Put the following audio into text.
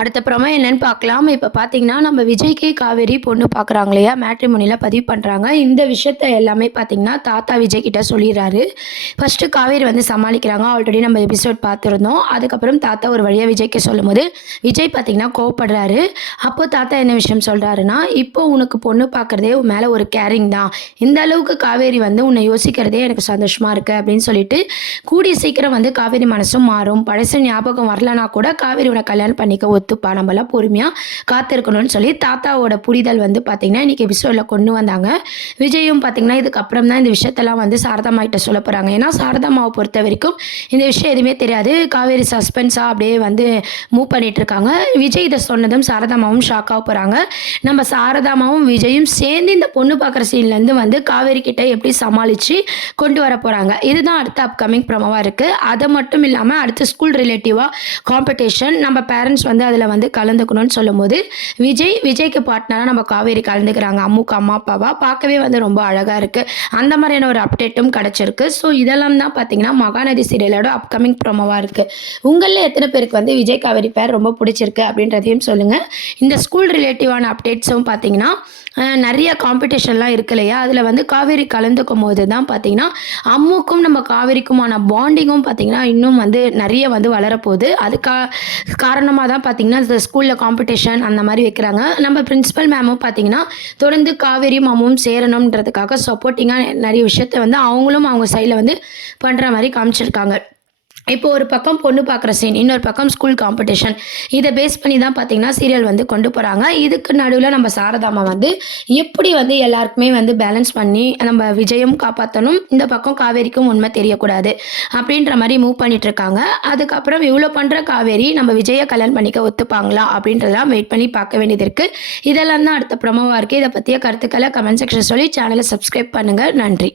அடுத்த ப்ரோமோ என்னன்னு பார்க்கலாம். இப்ப பார்த்தீங்கன்னா, நம்ம விஜய்க்கு காவேரி பொண்ணு பார்க்குறாங்க இல்லையா? மேட்ரிமோனில பதிவு பண்றாங்க. இந்த விஷயத்த எல்லாமே பார்த்தீங்கன்னா, தாத்தா விஜய் கிட்ட சொல்லிர்றாரு. ஃபர்ஸ்ட்டு காவேரி வந்து சமாளிக்கிறாங்க. ஆல்ரெடி நம்ம எபிசோட் பார்த்துருந்தோம். அதுக்கப்புறம் தாத்தா ஒரு வழியா விஜய்க்கு சொல்லும்போது, விஜய் பார்த்தீங்கன்னா கோவப்படுறாரு. அப்போ தாத்தா என்ன விஷயம் சொல்றாருன்னா, "இப்போ உனக்கு பொண்ணு பார்க்குறதே உன் மேல ஒரு கேரிங் தான். இந்த அளவுக்கு காவேரி வந்து உன்னை யோசிக்கிறதே எனக்கு சந்தோஷமா இருக்கு." அப்படின்னு சொல்லிட்டு, கூடிய சீக்கிரம் வந்து காவேரி மனசும் மாறும். பழசு ஞாபகம் வரலனா கூட காவேரி உன்ன கல்யாணம் பண்ணிக்க ஒத்துப்பா. நம்மலாம் பொறுமையா காத்திருக்கணும்னு சொல்லி தாத்தாவோட புரிதல் வந்து பார்த்தீங்கன்னா, இன்னைக்கு எபிசோட்ல கொண்டு வந்தாங்க. விஜயும் பார்த்தீங்கன்னா, இதுக்கப்புறம் தான் இந்த விஷயத்தெல்லாம் வந்து சாரதாம்மா கிட்ட சொல்லப் போறாங்க. ஏன்னா, சாரதாம்மாவ பொறுத்தவரைக்கும் இந்த விஷயம் எதுவுமே தெரியாது. காவேரி சஸ்பென்ஸா அப்படியே வந்து மூவ் பண்ணிட்டு இருக்காங்க. விஜய் இத சொன்னதும் சாரதாம்மாவும் ஷாக் ஆக போறாங்க. நம்ம சாரதாம்மாவும் விஜயும் சேர்ந்து இந்த பொண்ணு பார்க்குற சீன்லேருந்து வந்து காவேரி கிட்ட எப்படி சமாளிச்சு கொண்டு வர போறாங்க. இதுதான் அடுத்த அப்கமிங் ப்ரோமோவா இருக்கு. அது மட்டும் இல்லாம அடுத்து ஸ்கூல் ரிலேட்டிவா காம்படிஷன் நம்ம பேரண்ட்ஸ் வந்து அதில வந்து கலந்துக்கணும்னு சொல்லும்போது, விஜய்க்கு பார்ட்னரா நம்ம காவேரி கலந்துக்கிறாங்க. அம்முக்கு அம்மா, அப்பாவா பார்க்கவே வந்து ரொம்ப அழகா இருக்கு. அந்த மாதிரியான ஒரு அப்டேட்டும் கிடைச்சிருக்கு. ஸோ இதெல்லாம் தான் பார்த்தீங்கன்னா, மகாநதி சீரியலோட அப்கமிங் ப்ரோமோவா இருக்கு. உங்கள்ல எத்தன பேருக்கு வந்து விஜய், காவேரி பேர் ரொம்ப பிடிச்சிருக்கு அப்படின்றதையும் சொல்லுங்க. இந்த ஸ்கூல் ரிலேட்டிவான அப்டேட்ஸும் பார்த்தீங்கன்னா, நெறைய காம்படிஷன்லாம் இருக்கு இல்லையா? அதில வந்து காவேரி கலந்துக்கும்போது தான் பார்த்தீங்கன்னா, அம்முக்கும் நம்ம காவேரிக்குமான பாண்டிங்கும் பார்த்தீங்கன்னா, இன்னும் வந்து நெறைய வந்து வளரப்போகுது. காரணமா தான் பார்த்தீங்கன்னா, இந்த ஸ்கூல்ல காம்படிஷன் அந்த மாரி வைக்கிறாங்க. நம்ம பிரின்சிபல் மேமும் பார்த்தீங்கன்னா, தொடர்ந்து காவேரியும் அம்முவும் சேரணும்ன்றதுக்காக சப்போர்ட்டிங்கா நெறைய விஷயத்த வந்து அவங்களும் அவங்க சைட்ல வந்து பண்ற மாரி காமிச்சிருக்காங்க. இப்போ ஒரு பக்கம் பொண்ணு பார்க்குற சீன், இன்னொரு பக்கம் ஸ்கூல் காம்படிஷன். இத பேஸ் பண்ணி தான் பார்த்தீங்கன்னா, சீரியல் வந்து கொண்டு போறாங்க. இதுக்கு நடுவுல நம்ம சாரதாம்மா வந்து எப்படி வந்து எல்லாருக்குமே வந்து பேலன்ஸ் பண்ணி நம்ம விஜயும் காப்பாத்தணும், இந்த பக்கம் காவேரிக்கும் உண்மை தெரியக்கூடாது அப்படின்ற மாரி மூவ் பண்ணிட்டுருக்காங்க. அதுக்கப்புறம் இவ்ளோ பண்ற காவேரி நம்ம விஜய கல்யாணம் பண்ணிக்க ஒத்துப்பாங்களா? அப்படின்றதெல்லாம் வெயிட் பண்ணி பார்க்க வேண்டியது இருக்கு. இதெல்லாம் தான் அடுத்த ப்ரோமோவா இருக்கு. இத பத்திய கருத்துக்கள கமெண்ட் செக்ஷன்ல சொல்லி சேனல சப்ஸ்கிரைப் பண்ணுங்க. நன்றி.